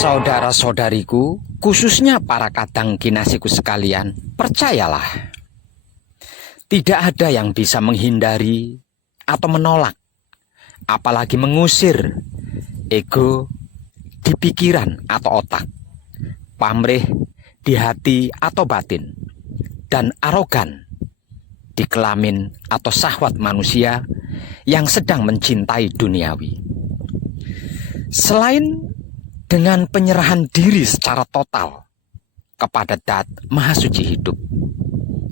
Saudara-saudariku, khususnya para kadang kinasiku sekalian, percayalah, tidak ada yang bisa menghindari atau menolak, apalagi mengusir ego di pikiran atau otak, pamrih di hati atau batin, dan arogan di kelamin atau syahwat manusia yang sedang mencintai duniawi. Selain dengan penyerahan diri secara total kepada Dat Maha Suci Hidup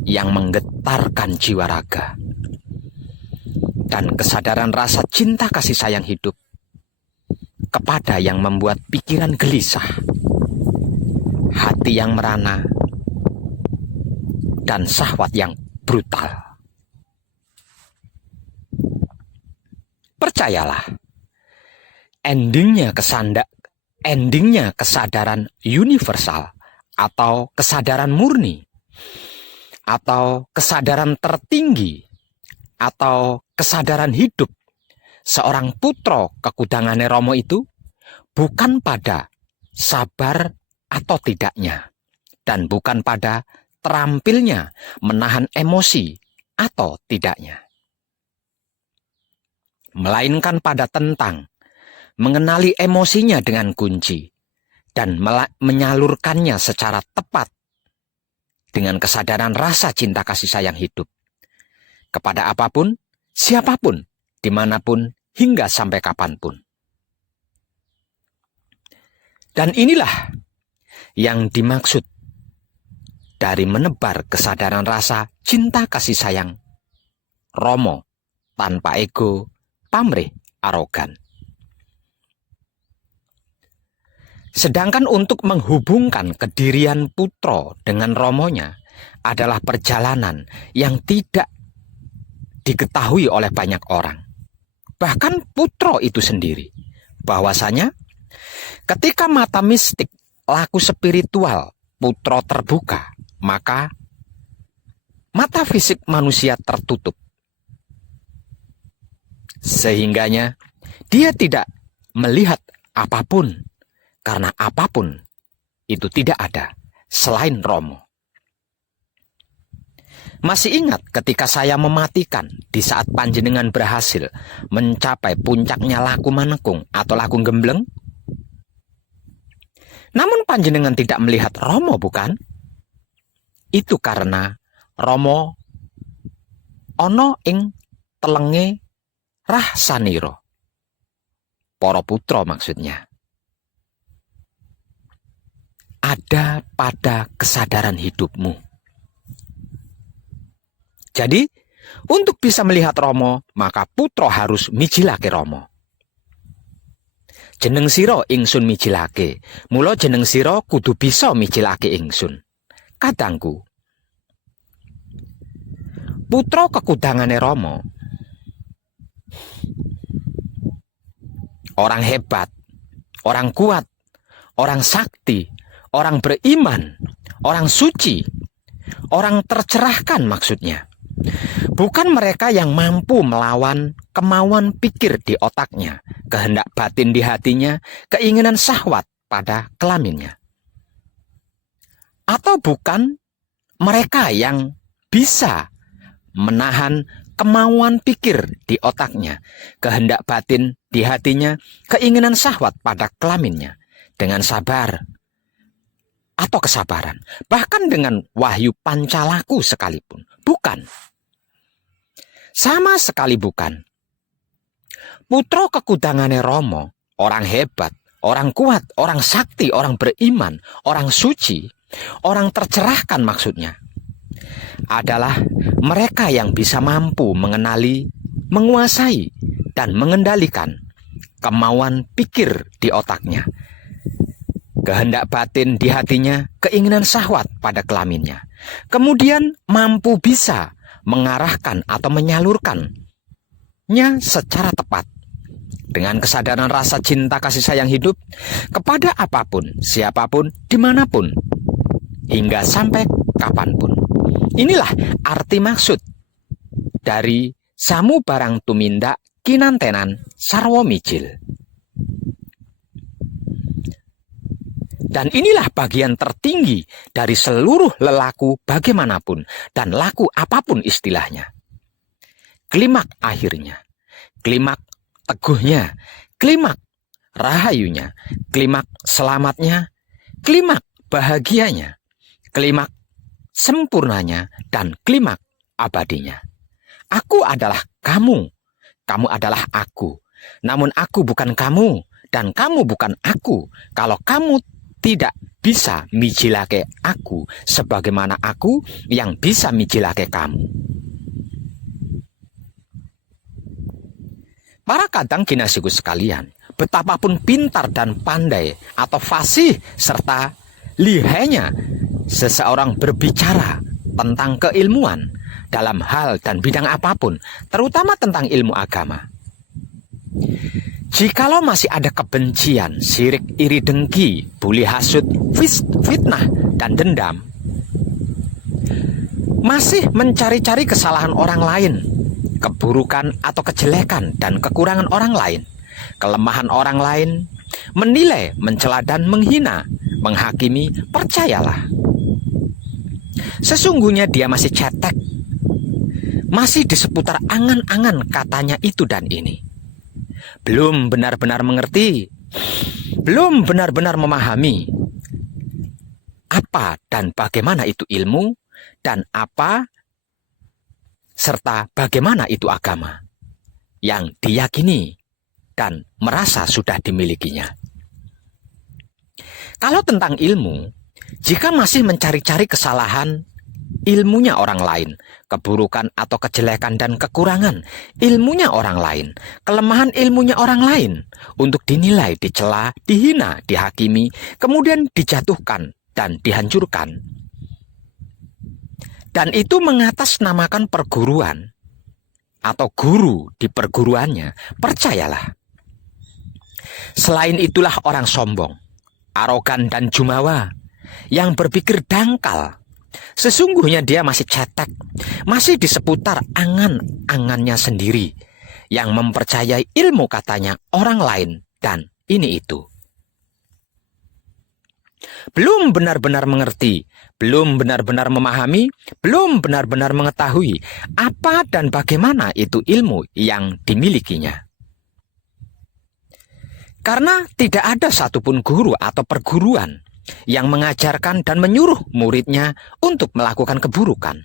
yang menggetarkan jiwa raga, dan kesadaran rasa cinta kasih sayang hidup kepada yang membuat pikiran gelisah, hati yang merana, dan syahwat yang brutal. Percayalah, endingnya kesadaran universal atau kesadaran murni atau kesadaran tertinggi atau kesadaran hidup seorang putra kekudangane Romo itu bukan pada sabar atau tidaknya, dan bukan pada terampilnya menahan emosi atau tidaknya, melainkan pada tentang mengenali emosinya dengan kunci dan menyalurkannya secara tepat dengan kesadaran rasa cinta kasih sayang hidup kepada apapun, siapapun, dimanapun, hingga sampai kapanpun. Dan inilah yang dimaksud dari menebar kesadaran rasa cinta kasih sayang Romo tanpa ego, pamrih, arogan. Sedangkan untuk menghubungkan kedirian putra dengan romonya adalah perjalanan yang tidak diketahui oleh banyak orang. Bahkan putra itu sendiri. Bahwasanya ketika mata mistik laku spiritual putra terbuka maka mata fisik manusia tertutup. Sehingganya dia tidak melihat apapun, karena apapun itu tidak ada selain Romo. Masih ingat ketika saya mematikan di saat panjenengan berhasil mencapai puncaknya laku manekung atau laku gembleng? Namun panjenengan tidak melihat Romo, bukan? Itu karena Romo ono ing telenge rah saniro. Para putra maksudnya. Ada pada kesadaran hidupmu. Jadi, untuk bisa melihat Romo, maka putra harus mijilake Romo. Jeneng sira ingsun mijilake, mula jeneng sira kudu bisa mijilake ingsun. Kadangku, putra kekudangane Romo, orang hebat, orang kuat, orang sakti, orang beriman, orang suci, orang tercerahkan maksudnya. Bukan mereka yang mampu melawan kemauan pikir di otaknya, kehendak batin di hatinya, keinginan syahwat pada kelaminnya. Atau bukan mereka yang bisa menahan kemauan pikir di otaknya, kehendak batin di hatinya, keinginan syahwat pada kelaminnya, dengan sabar atau kesabaran, bahkan dengan wahyu pancalaku sekalipun. Bukan. Sama sekali bukan. Putra kekudangane Romo, orang hebat, orang kuat, orang sakti, orang beriman, orang suci, orang tercerahkan maksudnya, adalah mereka yang bisa mampu mengenali, menguasai, dan mengendalikan kemauan pikir di otaknya, kehendak batin di hatinya, keinginan syahwat pada kelaminnya. Kemudian mampu bisa mengarahkan atau menyalurkannya secara tepat dengan kesadaran rasa cinta kasih sayang hidup kepada apapun, siapapun, dimanapun, hingga sampai kapanpun. Inilah arti maksud dari samu barang tumindak kinantenan sarwa mijil. Dan inilah bagian tertinggi dari seluruh lelaku bagaimanapun dan laku apapun istilahnya. Klimak akhirnya, klimak teguhnya, klimak rahayunya, klimak selamatnya, klimak bahagianya, klimak sempurnanya, dan klimak abadinya. Aku adalah kamu, kamu adalah aku. Namun aku bukan kamu, dan kamu bukan aku. Kalau kamu tidak bisa mijilake aku sebagaimana aku yang bisa mijilake kamu. Para kadang kinasiku sekalian, betapapun pintar dan pandai atau fasih serta lihainya seseorang berbicara tentang keilmuan dalam hal dan bidang apapun, terutama tentang ilmu agama, jikalau masih ada kebencian, sirik, iri, dengki, buli, hasut, fitnah, dan dendam, masih mencari-cari kesalahan orang lain, keburukan atau kejelekan dan kekurangan orang lain, kelemahan orang lain, menilai, mencela, dan menghina, menghakimi, percayalah, sesungguhnya dia masih cetek, masih di seputar angan-angan katanya itu dan ini. Belum benar-benar mengerti, belum benar-benar memahami apa dan bagaimana itu ilmu, dan apa serta bagaimana itu agama yang diyakini dan merasa sudah dimilikinya. Kalau tentang ilmu, jika masih mencari-cari kesalahan ilmunya orang lain, keburukan atau kejelekan dan kekurangan ilmunya orang lain, kelemahan ilmunya orang lain, untuk dinilai, dicela, dihina, dihakimi, kemudian dijatuhkan dan dihancurkan, dan itu mengatasnamakan perguruan atau guru di perguruannya, percayalah, selain itulah orang sombong, arogan, dan jumawa yang berpikir dangkal, Sesungguhnya dia masih cetek, masih di seputar angan-angannya sendiri, yang mempercayai ilmu katanya orang lain dan ini itu. Belum benar-benar mengerti, belum benar-benar memahami, belum benar-benar mengetahui apa dan bagaimana itu ilmu yang dimilikinya. Karena tidak ada satupun guru atau perguruan yang mengajarkan dan menyuruh muridnya untuk melakukan keburukan.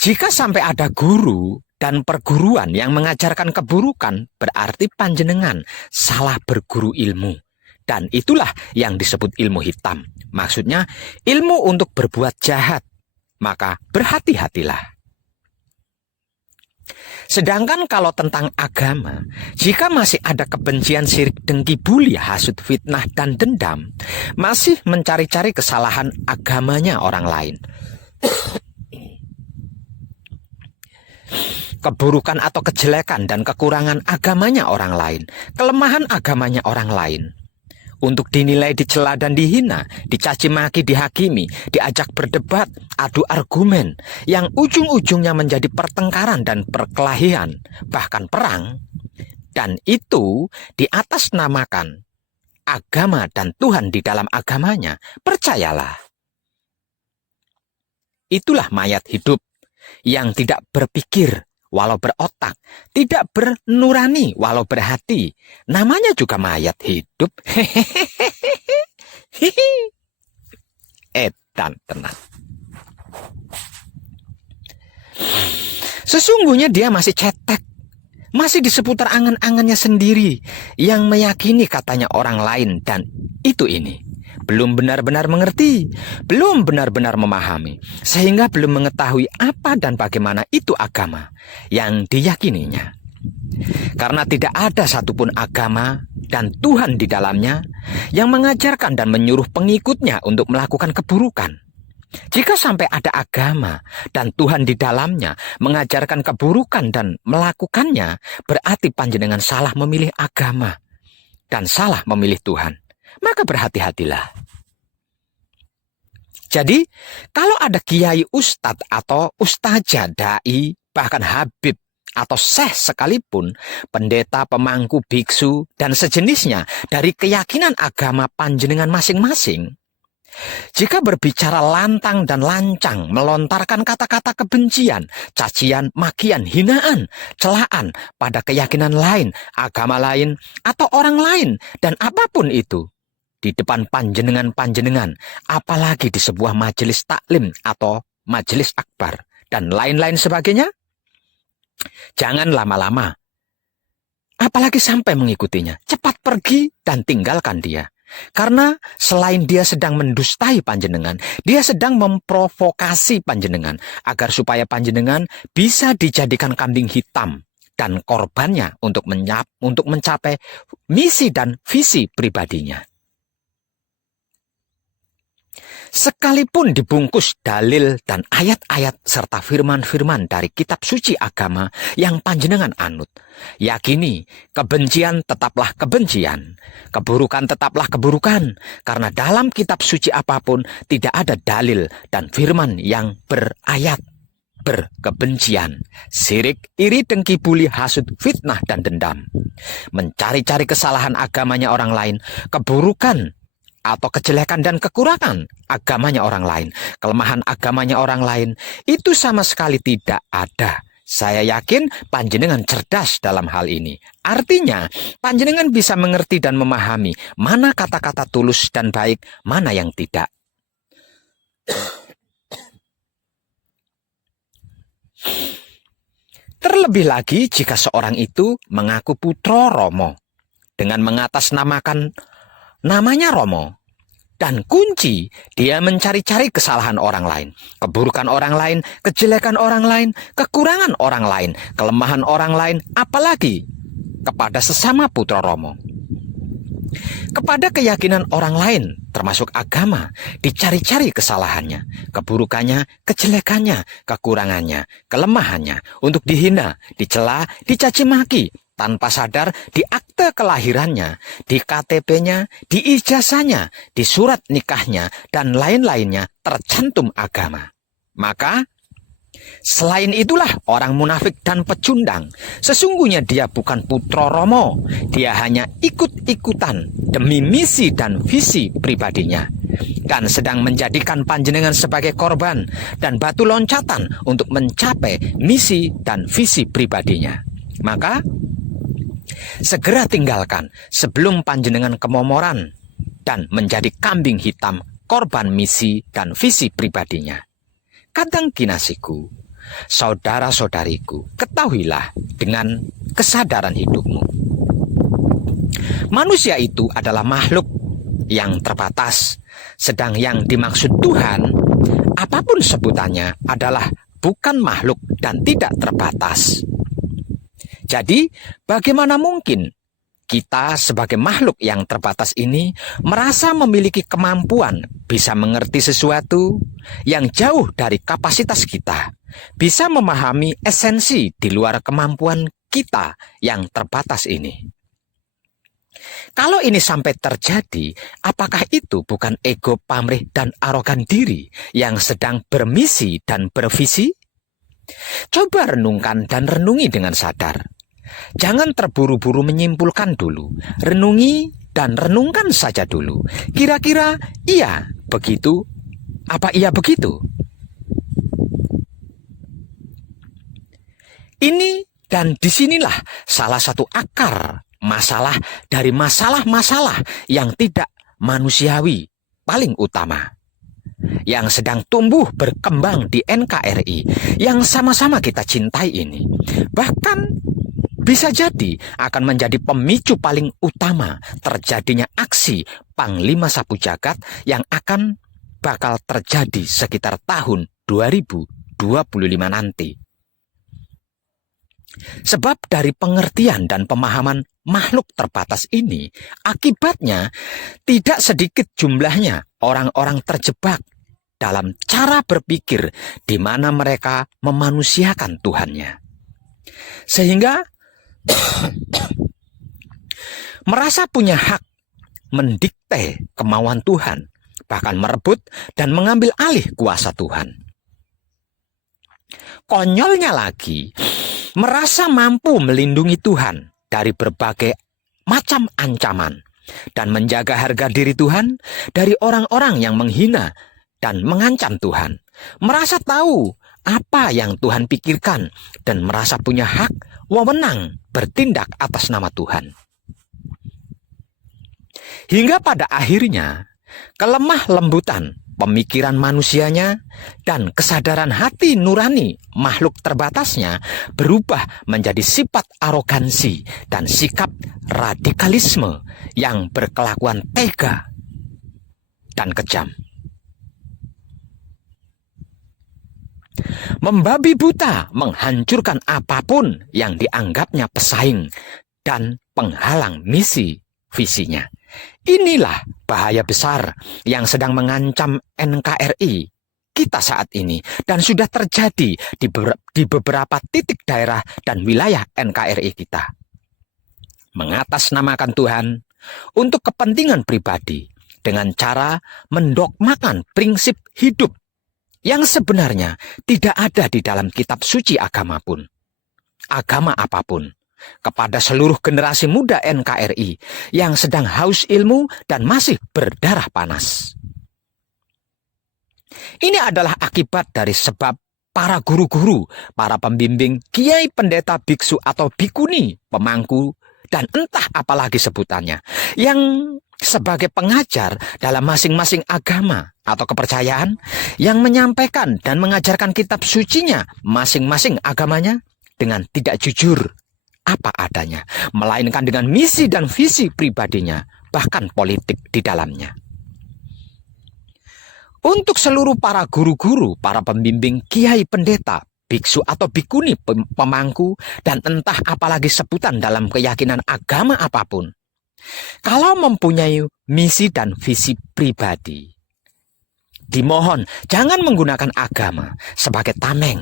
Jika sampai ada guru dan perguruan yang mengajarkan keburukan, berarti panjenengan salah berguru ilmu. Dan itulah yang disebut ilmu hitam. Maksudnya ilmu untuk berbuat jahat. Maka berhati-hatilah. Sedangkan kalau tentang agama, jika masih ada kebencian, sirik, dengki, buli, hasut, fitnah, dan dendam, masih mencari-cari kesalahan agamanya orang lain, keburukan atau kejelekan dan kekurangan agamanya orang lain, kelemahan agamanya orang lain, untuk dinilai, dicela dan dihina, dicaci maki, dihakimi, diajak berdebat, adu argumen, yang ujung-ujungnya menjadi pertengkaran dan perkelahian, bahkan perang, dan itu diatasnamakan agama dan Tuhan di dalam agamanya, percayalah. Itulah mayat hidup yang tidak berpikir walau berotak, tidak bernurani walau berhati. Namanya juga mayat hidup. Edan tenang. Sesungguhnya dia masih cetek, masih di seputar angan-angannya sendiri, yang meyakini katanya orang lain dan itu ini. Belum benar-benar mengerti, belum benar-benar memahami, sehingga belum mengetahui apa dan bagaimana itu agama yang diyakininya. Karena tidak ada satupun agama dan Tuhan di dalamnya yang mengajarkan dan menyuruh pengikutnya untuk melakukan keburukan. Jika sampai ada agama dan Tuhan di dalamnya mengajarkan keburukan dan melakukannya, berarti panjenengan salah memilih agama dan salah memilih Tuhan. Maka berhati-hatilah. Jadi, kalau ada kiai ustadz atau ustazah, dai, bahkan habib atau syekh sekalipun, pendeta, pemangku, biksu, dan sejenisnya dari keyakinan agama panjenengan masing-masing, jika berbicara lantang dan lancang, melontarkan kata-kata kebencian, cacian, makian, hinaan, celaan pada keyakinan lain, agama lain, atau orang lain, dan apapun itu, di depan panjenengan, apalagi di sebuah majelis taklim atau majelis akbar, dan lain-lain sebagainya, jangan lama-lama, apalagi sampai mengikutinya. Cepat pergi dan tinggalkan dia. Karena selain dia sedang mendustai panjenengan, dia sedang memprovokasi panjenengan, agar supaya panjenengan bisa dijadikan kambing hitam dan korbannya untuk mencapai misi dan visi pribadinya. Sekalipun dibungkus dalil dan ayat-ayat serta firman-firman dari kitab suci agama yang panjenengan anut, yakini kebencian tetaplah kebencian, keburukan tetaplah keburukan, karena dalam kitab suci apapun tidak ada dalil dan firman yang berayat berkebencian, sirik, iri, dengki, buli, hasut, fitnah, dan dendam, mencari-cari kesalahan agamanya orang lain, keburukan atau kejelekan dan kekurangan agamanya orang lain, kelemahan agamanya orang lain, itu sama sekali tidak ada. Saya yakin panjenengan cerdas dalam hal ini. Artinya, panjenengan bisa mengerti dan memahami mana kata-kata tulus dan baik, mana yang tidak. Terlebih lagi jika seorang itu mengaku putra Romo dengan mengatasnamakan namanya Romo, dan kunci dia mencari-cari kesalahan orang lain, keburukan orang lain, kejelekan orang lain, kekurangan orang lain, kelemahan orang lain, apalagi kepada sesama putra Romo. Kepada keyakinan orang lain, termasuk agama, dicari-cari kesalahannya, keburukannya, kejelekannya, kekurangannya, kelemahannya, untuk dihina, dicela, dicaci maki, tanpa sadar di akte kelahirannya, di KTP-nya, di ijazahnya, di surat nikahnya, dan lain-lainnya tercantum agama. Maka, selain itulah orang munafik dan pecundang. Sesungguhnya dia bukan putra Romo. Dia hanya ikut-ikutan demi misi dan visi pribadinya, dan sedang menjadikan panjenengan sebagai korban dan batu loncatan untuk mencapai misi dan visi pribadinya. Maka segera tinggalkan sebelum panjenengan kemomoran dan menjadi kambing hitam korban misi dan visi pribadinya. Kadang kinasiku, saudara-saudariku, ketahuilah dengan kesadaran hidupmu. Manusia itu adalah makhluk yang terbatas, sedang yang dimaksud Tuhan, apapun sebutannya, adalah bukan makhluk dan tidak terbatas. Jadi, bagaimana mungkin kita sebagai makhluk yang terbatas ini merasa memiliki kemampuan bisa mengerti sesuatu yang jauh dari kapasitas kita, bisa memahami esensi di luar kemampuan kita yang terbatas ini. Kalau ini sampai terjadi, apakah itu bukan ego pamrih dan arogan diri yang sedang bermisi dan bervisi? Coba renungkan dan renungi dengan sadar. Jangan terburu-buru menyimpulkan dulu. Renungi dan renungkan saja dulu. Kira-kira iya begitu? Apa iya begitu? Ini dan disinilah salah satu akar masalah dari masalah-masalah yang tidak manusiawi paling utama, yang sedang tumbuh berkembang di NKRI, yang sama-sama kita cintai ini. Bahkan bisa jadi akan menjadi pemicu paling utama terjadinya aksi Panglima Sapu Jagat yang bakal terjadi sekitar tahun 2025 nanti. Sebab dari pengertian dan pemahaman makhluk terbatas ini, akibatnya tidak sedikit jumlahnya orang-orang terjebak dalam cara berpikir di mana mereka memanusiakan Tuhannya. Sehingga merasa punya hak mendikte kemauan Tuhan, bahkan merebut dan mengambil alih kuasa Tuhan. Konyolnya lagi, merasa mampu melindungi Tuhan dari berbagai macam ancaman dan menjaga harga diri Tuhan dari orang-orang yang menghina dan mengancam Tuhan. Merasa tahu apa yang Tuhan pikirkan dan merasa punya hak wewenang bertindak atas nama Tuhan. Hingga pada akhirnya kelemah lembutan pemikiran manusianya dan kesadaran hati nurani makhluk terbatasnya berubah menjadi sifat arogansi dan sikap radikalisme yang berkelakuan tega dan kejam. Membabi buta menghancurkan apapun yang dianggapnya pesaing dan penghalang misi visinya. Inilah bahaya besar yang sedang mengancam NKRI kita saat ini dan sudah terjadi di beberapa titik daerah dan wilayah NKRI kita. Mengatasnamakan Tuhan untuk kepentingan pribadi dengan cara mendogmakan prinsip hidup yang sebenarnya tidak ada di dalam kitab suci agama pun, agama apapun, kepada seluruh generasi muda NKRI yang sedang haus ilmu dan masih berdarah panas. Ini adalah akibat dari sebab para guru-guru, para pembimbing, kiai, pendeta, biksu atau bikuni, pemangku, dan entah apalagi sebutannya, yang sebagai pengajar dalam masing-masing agama atau kepercayaan yang menyampaikan dan mengajarkan kitab sucinya masing-masing agamanya dengan tidak jujur apa adanya, melainkan dengan misi dan visi pribadinya, bahkan politik di dalamnya. Untuk seluruh para guru-guru, para pembimbing, kiai, pendeta, biksu atau bikuni, pemangku, dan entah apalagi sebutan dalam keyakinan agama apapun, Kalau mempunyai misi dan visi pribadi, dimohon jangan menggunakan agama sebagai tameng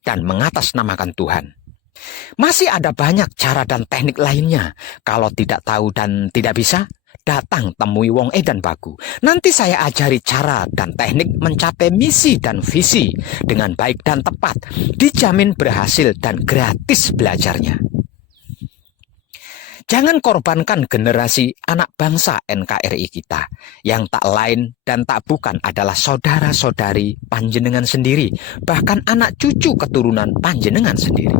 dan mengatasnamakan Tuhan. Masih ada banyak cara dan teknik lainnya. Kalau tidak tahu dan tidak bisa, datang temui Wong Edan Bagu. Nanti saya ajari cara dan teknik mencapai misi dan visi dengan baik dan tepat. Dijamin berhasil dan gratis belajarnya. Jangan korbankan generasi anak bangsa NKRI kita yang tak lain dan tak bukan adalah saudara-saudari panjenengan sendiri, bahkan anak cucu keturunan panjenengan sendiri.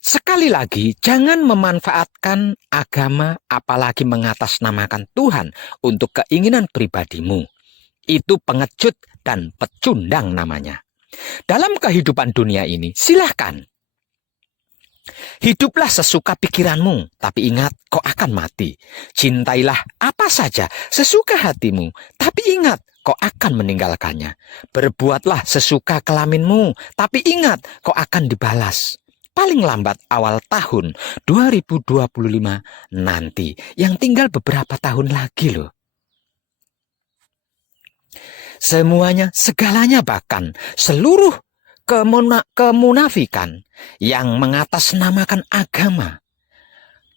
Sekali lagi, jangan memanfaatkan agama apalagi mengatasnamakan Tuhan untuk keinginan pribadimu. Itu pengecut dan pecundang namanya. Dalam kehidupan dunia ini, silahkan. Hiduplah sesuka pikiranmu, tapi ingat kau akan mati. Cintailah apa saja sesuka hatimu, tapi ingat kau akan meninggalkannya. Berbuatlah sesuka kelaminmu, tapi ingat kau akan dibalas. Paling lambat awal tahun 2025 nanti, yang tinggal beberapa tahun lagi loh. Semuanya, segalanya, bahkan seluruh kemunafikan yang mengatasnamakan agama,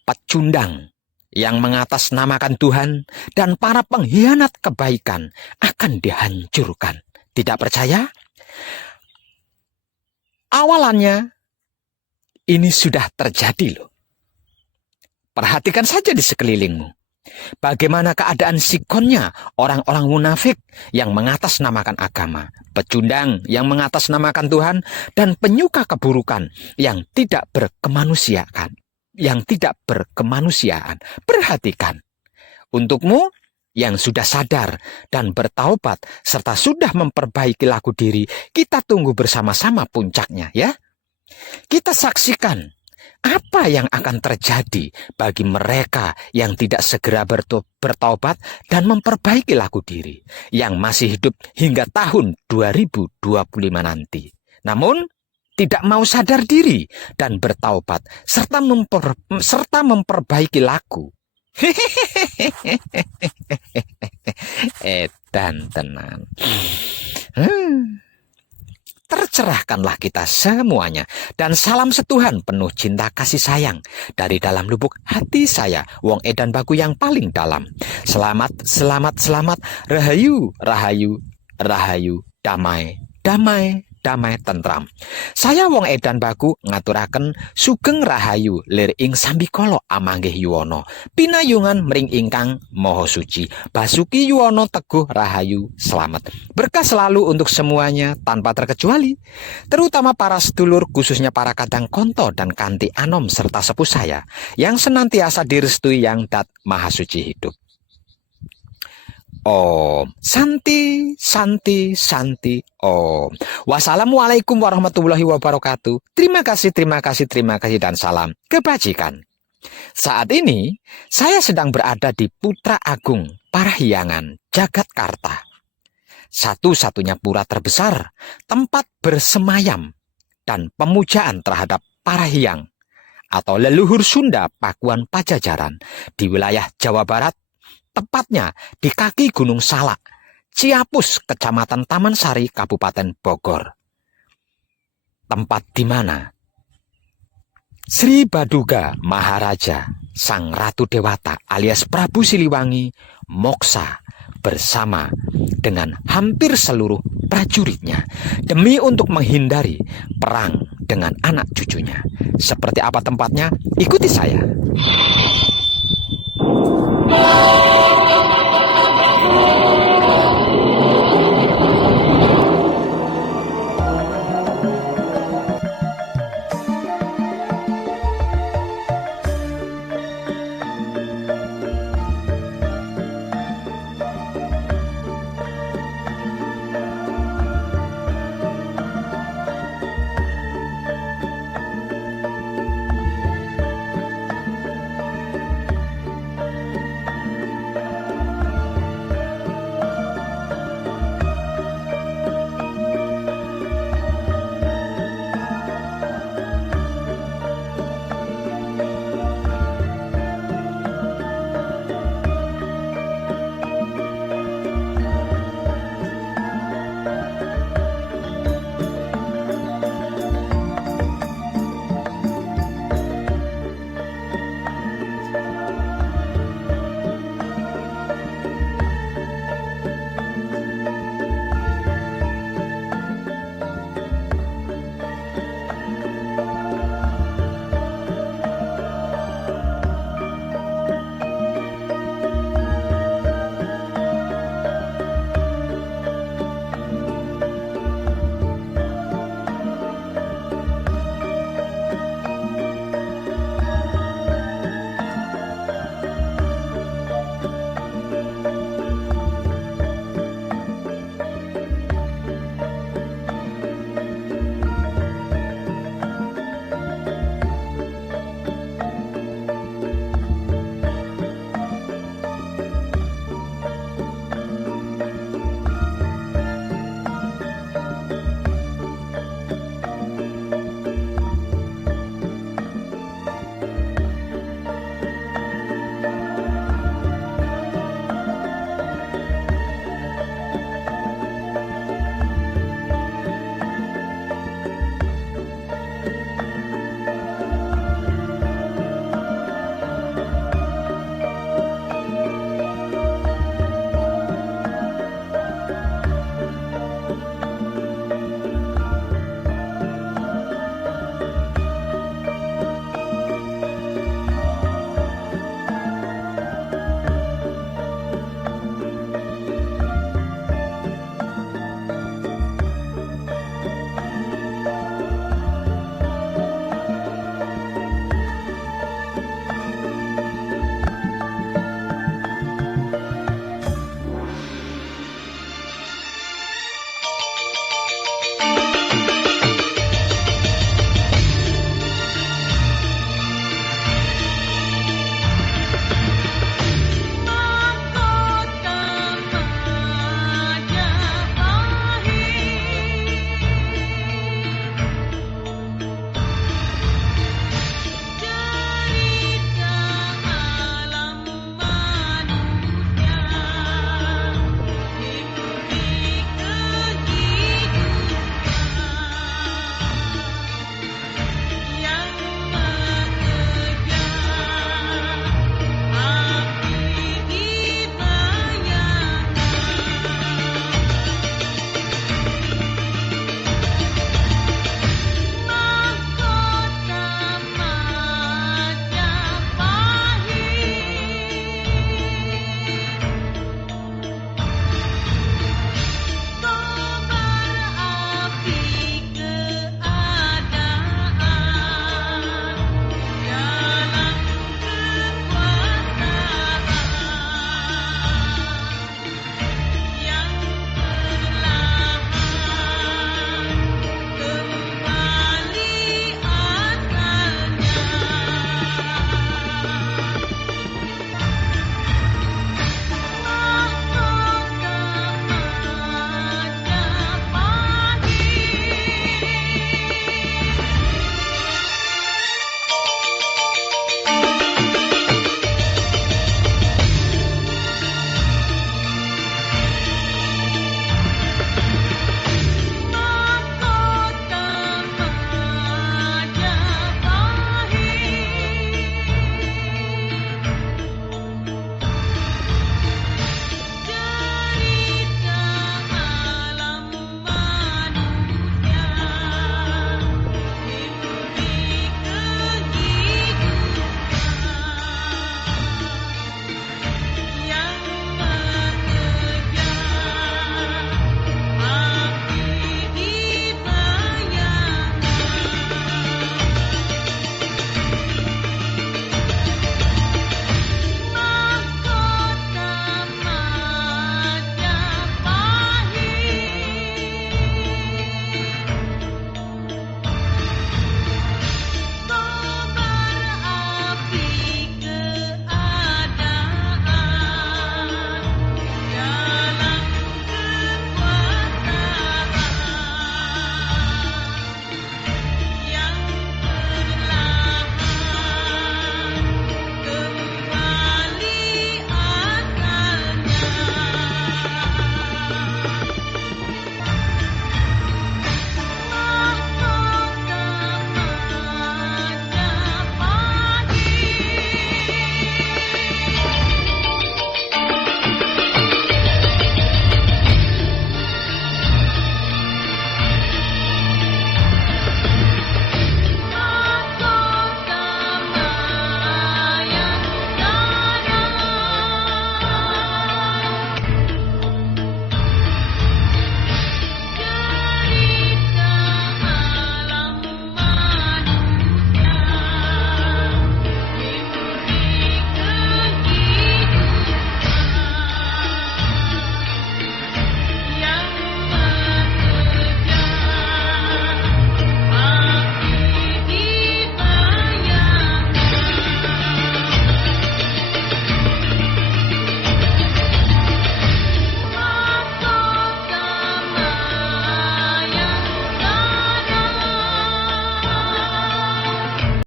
pecundang yang mengatasnamakan Tuhan, dan para pengkhianat kebaikan akan dihancurkan. Tidak percaya? Awalannya ini sudah terjadi loh. Perhatikan saja di sekelilingmu. Bagaimana keadaan sikonnya orang-orang munafik yang mengatasnamakan agama, pecundang yang mengatasnamakan Tuhan, dan penyuka keburukan yang tidak berkemanusiaan. Perhatikan. Untukmu yang sudah sadar dan bertaubat serta sudah memperbaiki laku diri, kita tunggu bersama-sama puncaknya ya. Kita saksikan apa yang akan terjadi bagi mereka yang tidak segera bertaubat dan memperbaiki laku diri, yang masih hidup hingga tahun 2025 nanti. Namun, tidak mau sadar diri dan bertaubat serta memperbaiki laku. Edan tenan. Tercerahkanlah kita semuanya, dan salam setuhan penuh cinta kasih sayang dari dalam lubuk hati saya, Wong Edan Bagu yang paling dalam. Selamat, selamat, selamat, rahayu, rahayu, rahayu, damai, damai, damai tentram. Saya Wong Edan Bagu ngaturaken sugeng rahayu lir ing sambikala amanggih yuwana, pinayungan mring ingkang maha suci. Basuki yuwana teguh rahayu selamat. Berkah selalu untuk semuanya tanpa terkecuali, terutama para sedulur, khususnya para kadang konto dan kanti anom serta sepuh saya yang senantiasa direstui yang dat maha suci hidup. Om Santi, Santi, Santi, Om. Wassalamualaikum warahmatullahi wabarakatuh. Terima kasih, terima kasih, terima kasih, dan salam kebajikan. Saat ini, saya sedang berada di Putra Agung Parahyangan, Jagatkarta. Satu-satunya pura terbesar, tempat bersemayam dan pemujaan terhadap Parahyang atau leluhur Sunda Pakuan Pajajaran di wilayah Jawa Barat, tepatnya di kaki Gunung Salak, Ciapus, Kecamatan Taman Sari, Kabupaten Bogor. Tempat di mana Sri Baduga Maharaja, Sang Ratu Dewata alias Prabu Siliwangi moksa bersama dengan hampir seluruh prajuritnya demi untuk menghindari perang dengan anak cucunya. Seperti apa tempatnya? Ikuti saya.